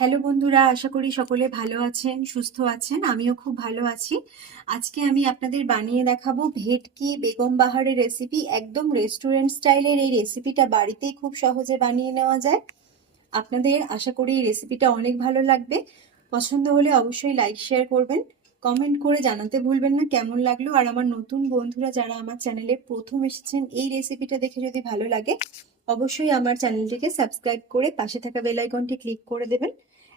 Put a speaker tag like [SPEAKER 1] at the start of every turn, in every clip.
[SPEAKER 1] Hello বন্ধুরা, আশা করি সকলে ভালো আছেন, সুস্থ আছেন, আমিও খুব ভালো আছি। আজকে আমি আপনাদের বানিয়ে দেখাবো ভেটকি বেগম বাহারের রেসিপি একদম রেস্টুরেন্ট স্টাইলের এই রেসিপিটা বাড়িতেই খুব সহজে বানিয়ে নেওয়া যায়। আপনাদের আশা করি এই রেসিপিটা অনেক ভালো লাগবে। পছন্দ হলে অবশ্যই লাইক শেয়ার করবেন। কমেন্ট করে জানাতে ভুলবেন না, কেমন লাগল? আর আমার নতুন বন্ধুরা যারা আমার চ্যানেলে প্রথম এসেছেন, এই রেসিপিটা দেখে যদি ভালো লাগে, অবশ্যই আমার চ্যানেলটিকে সাবস্ক্রাইব করে পাশে থাকা বেলাইকনটি ক্লিক করে দেবেন।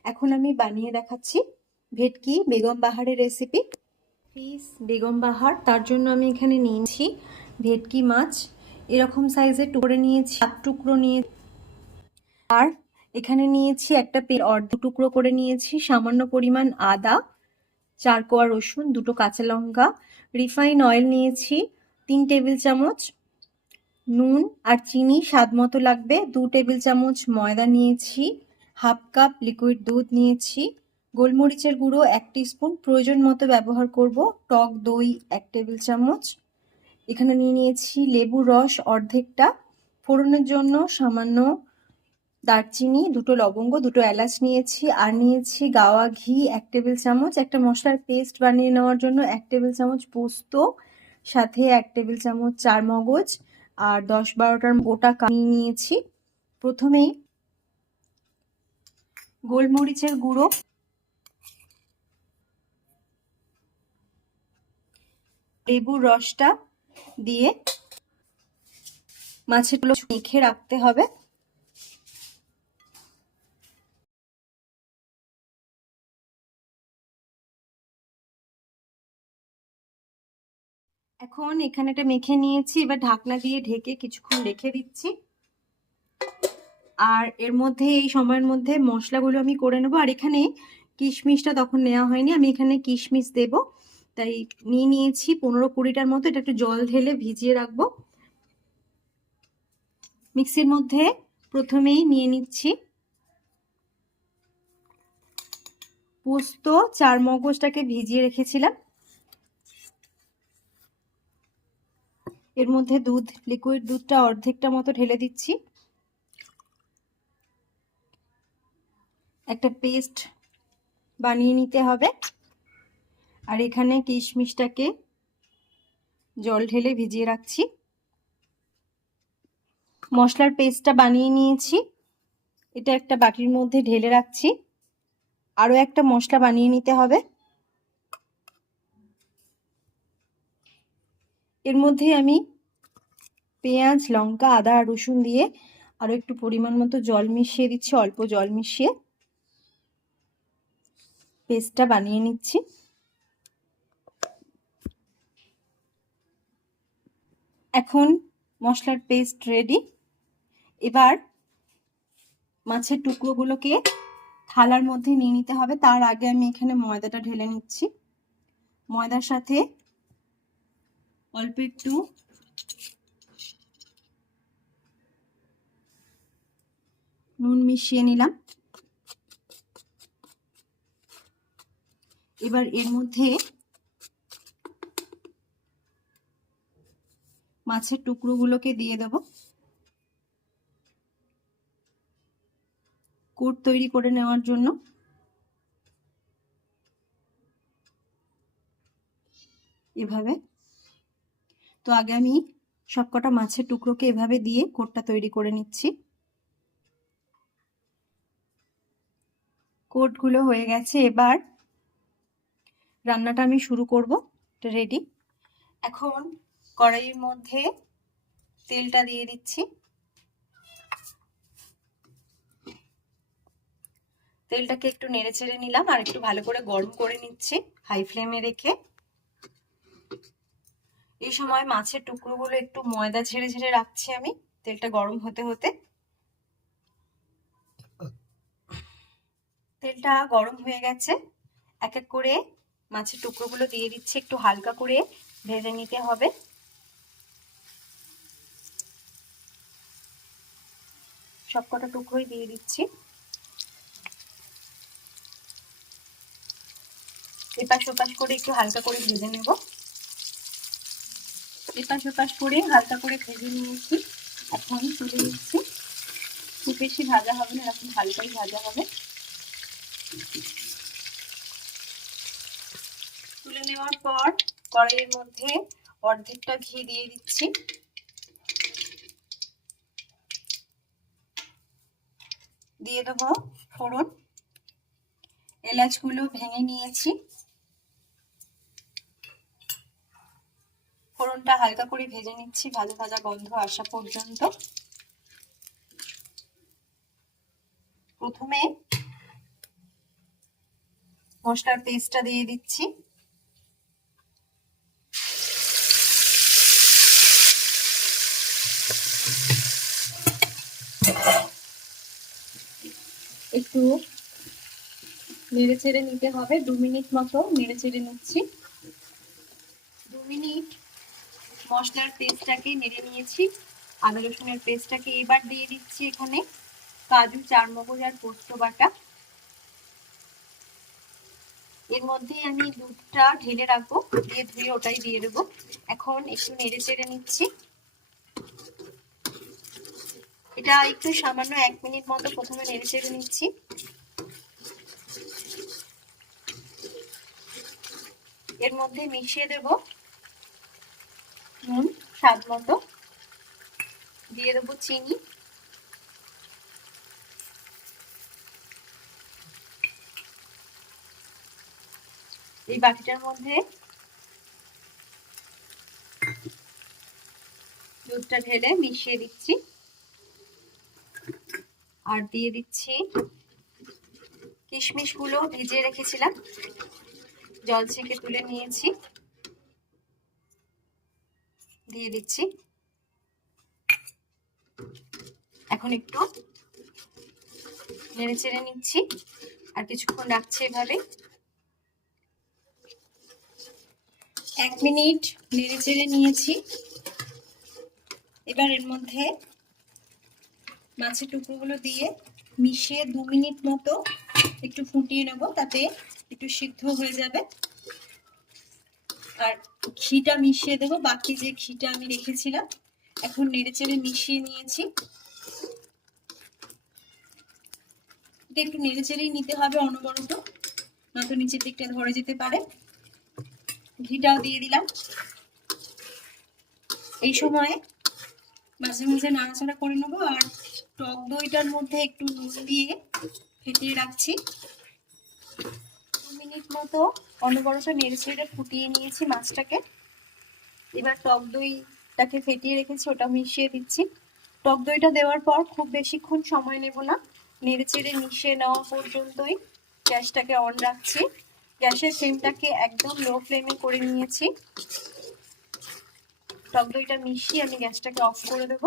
[SPEAKER 1] এখন আমি বানিয়ে দেখাচ্ছি ভেটকি বেগম বাহারের রেসিপি পিস বেগম বাহার, তার জন্য আমি এখানে নিয়েছি ভেটকি মাছ। এরকম সাইজের টুকরো নিয়েছি সাত টুকরো নিয়ে আর এখানে নিয়েছি একটা পে অর্ধ টুকরো করে নিয়েছি সামান্য পরিমাণ আদা, চার কোয়া রসুন, দুটো কাঁচা লঙ্কা রিফাইন অয়েল নিয়েছি, তিন টেবিল চামচ নুন আর চিনি স্বাদ মতো লাগবে। দু টেবিল চামচ ময়দা নিয়েছি। হাফ কাপ লিকুইড দুধ নিয়েছি। গোলমরিচের গুঁড়ো এক স্পুন প্রয়োজন মতো ব্যবহার করব টক দই এক টেবিল চামচ। এখানে নিয়ে নিয়েছি লেবুর রস অর্ধেকটা। ফোড়নের জন্য সামান্য দারচিনি, দুটো লবঙ্গ, দুটো এলাচ নিয়েছি আর নিয়েছি গাওয়া ঘি এক টেবিল চামচ। একটা মশলার পেস্ট বানিয়ে নেওয়ার জন্য এক টেবিল চামচ পোস্ত, সাথে এক টেবিল চামচ চার মগজ আর দশ বারোটার গোটা কামিয়ে নিয়েছি। প্রথমেই গোলমরিচের গুঁড়ো। লেবুর রসটা দিয়ে মাছেরগুলো মেখে রাখতে হবে। এখন এখানে এটা মেখে নিয়েছি, এবার ঢাকনা দিয়ে ঢেকে কিছুক্ষণ রেখে দিচ্ছি। আর এর মধ্যে, এই সময়ের মধ্যে মশলাগুলো আমি করে নেব। আর এখানে কিশমিশটা তখন নেওয়া হয়নি, আমি এখানে কিশমিশ দেব। তাই নিয়ে নিয়েছি পনেরো কুড়িটার মতো, এটা একটু জল ঢেলে ভিজিয়ে রাখব। মিক্সির মধ্যে প্রথমেই নিয়ে নিচ্ছি পোস্ত চার মগজটাকে ভিজিয়ে রেখেছিলাম। এর মধ্যে দুধ লিকুইড দুধটা অর্ধেকটা মতো ঢেলে দিচ্ছি। একটা পেস্ট বানিয়ে নিতে হবে। আর এখানে কিশমিশটাকে জল ঢেলে ভিজিয়ে রাখছি। মশলার পেস্টটা বানিয়ে নিয়েছি। এটা একটা বাটির মধ্যে ঢেলে রাখছি। আরও একটা মশলা বানিয়ে নিতে হবে। এর মধ্যে আমি পেঁয়াজ, লঙ্কা, আদা রসুন দিয়ে আরও একটু পরিমাণ মতো জল মিশিয়ে দিচ্ছি, অল্প জল মিশিয়ে। পেস্টটা বানিয়ে নিচ্ছি। এখন মশলার পেস্ট রেডি এবার মাছের টুকরোগুলোকে থালার মধ্যে নিয়ে নিতে হবে। তার আগে আমি এখানে ময়দাটা ঢেলে নিচ্ছি। ময়দার সাথে অল্প একটু নুন মিশিয়ে নিলাম। এবার এর মধ্যে মাছের টুকরোগুলোকে দিয়ে দেব। কোট তৈরি করে নেওয়ার জন্য। এভাবে। তো আগে আমি সবকটা মাছের টুকরোকে এভাবে দিয়ে কোটটা তৈরি করে নিচ্ছি। কোটগুলো হয়ে গেছে। এবার রান্নাটা আমি শুরু করব। রেডি এখন কড়াইয়ের মধ্যে তেলটা দিয়ে দিচ্ছি। তেলটাকে একটু নেড়ে চেড়ে নিলাম আর একটু ভালো করে গরম করে নিচ্ছি হাই ফ্লেমে রেখে। এই সময় মাছের টুকরোগুলো একটু ময়দা ছেড়ে ছেড়ে রাখছি আমি, তেলটা গরম হতে হতে। তেলটা গরম হয়ে গেছে। এক এক করে মাছের টুকরোগুলো দিয়ে দিচ্ছি, একটু হালকা করে ভেজে নিতে হবে। সবকটা টুকরোই দিয়ে দিচ্ছি। এপাশ ওপাশ করে একটু হালকা করে ভেজে নেব। এপাশ ওপাশ করে হালকা করে ভেজে নিয়েছি। এখন তুলে দিচ্ছি খুব বেশি ভাজা হবে না, এরকম হালকাই ভাজা হবে তুলে নেওয়ার পর কড়াইয়ের মধ্যে অর্ধেকটা ঘি দিয়ে দিচ্ছি। দিয়ে দেবো ফোড়ন। এলাচগুলো ভেঙে নিয়েছি। ফোড়নটা হালকা করে ভেজে নিচ্ছি, ভাজা ভাজা গন্ধ আসা পর্যন্ত। প্রথমে মশলার পেস্টটা দিয়ে দিচ্ছি। একটু নেড়ে চেড়ে নিতে হবে, দু মিনিট মতো নেড়ে চেড়ে নিচ্ছি। দু মিনিট মশলার পেস্টটাকে নেড়ে নিয়েছি। আদা রসুনের পেস্টটাকে এবার দিয়ে দিচ্ছি এখানে কাজু, চারমগজ আর পোস্ত বাটা। এর মধ্যে আমি দুধটা ঢেলে রাখব, দিয়ে ধুয়ে ওটাই দিয়ে দেবো। এখন একটু নেড়ে চেড়ে নিচ্ছি। এটা একটু সামান্য এক মিনিট মতো প্রথমে নেড়ে চেড়ে নিচ্ছি। এর মধ্যে মিশিয়ে দেব নুন, স্বাদ মতো। দিয়ে দেবো চিনি। এই বাটিটার মধ্যে দুধটা ঢেলে মিশিয়ে দিচ্ছি। আর দিয়ে দিচ্ছি কিশমিশগুলো ভিজিয়ে রেখেছিলাম। জল ছেঁকে তুলে নিয়েছি। দিয়ে দিচ্ছি। এখন একটু নেড়ে চেড়ে নিচ্ছি আর কিছুক্ষণ রাখছি এভাবে। এক মিনিট নেড়ে চেড়ে নিয়েছি। এবার এর মধ্যে মাছের টুকরোগুলো দিয়ে মিশিয়ে দু মিনিট মতো একটু ফুটিয়ে নেব, তাতে একটু সিদ্ধ হয়ে যাবে। আর ঘিটা মিশিয়ে দেবো, বাকি যে ঘিটা আমি রেখেছিলাম, এখন নেড়ে চেড়ে মিশিয়ে নিয়েছি। এটা একটু নেড়ে চেড়েই নিতে হবে অনবরত নয়তো নিচের দিকটা ধরে যেতে পারে। ঘিটাও দিয়ে দিলাম। এই সময় মাঝে মাঝে নাড়াচাড়া করে নেব আর টক দইটার মধ্যে একটু নুন দিয়ে ফেটিয়ে রাখছি। মিনিট মতো অনবরত নেড়ে চেড়ে ফুটিয়ে নিয়েছি মাছটাকে। এবার টক দইটাকে ফেটিয়ে রেখেছি, ওটা মিশিয়ে দিচ্ছি। টক দইটা দেওয়ার পর খুব বেশিক্ষণ সময় নেব না। নেড়ে চেড়ে মিশিয়ে নেওয়া পর্যন্তই গ্যাসটাকে অন রাখছি। গ্যাসের ফ্লেমটাকে একদম লো ফ্লেমে করে নিয়েছি। টক দইটা মিশিয়ে আমি গ্যাসটাকে অফ করে দেব।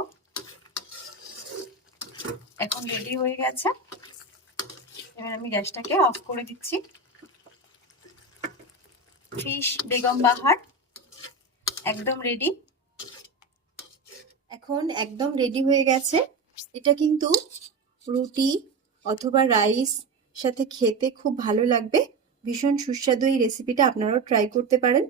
[SPEAKER 1] এখন রেডি হয়ে গেছে। এবার আমি গ্যাসটাকে অফ করে দিচ্ছি। ফিশ বেগম বাহার, একদম রেডি এখন একদম রেডি হয়ে গেছে। এটা কিন্তু রুটি অথবা রাইস সাথে খেতে খুব ভালো লাগবে। ভীষণ সুস্বাদু এই রেসিপিটা আপনারাও ট্রাই করতে পারেন।